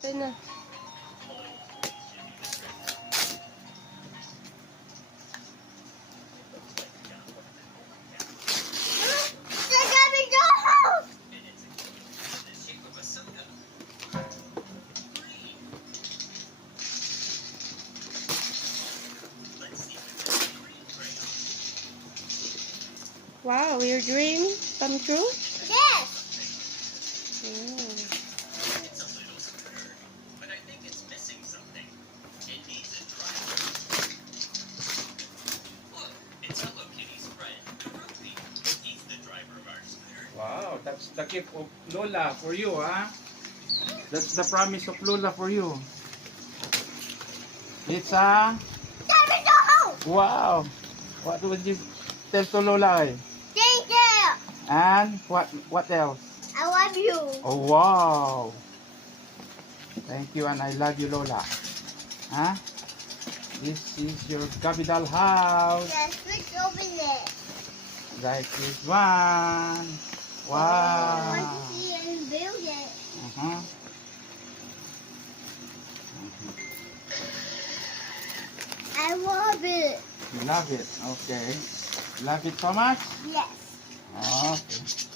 Ito na. Wow, your dream come true? Yes. Mm. Wow, that's the gift of Lola for you, huh? That's the promise of Lola for you. It's a... Wow! What would you tell to Lola? Thank you. And what else? I love you. Oh, wow! Thank you and I love you, Lola. Huh? This is your capital house. Yes, switch over there. Like this one. I want Wow! to see and build it. Uh-huh. I love it. You love it. Okay. Love it so much? Yes. Okay.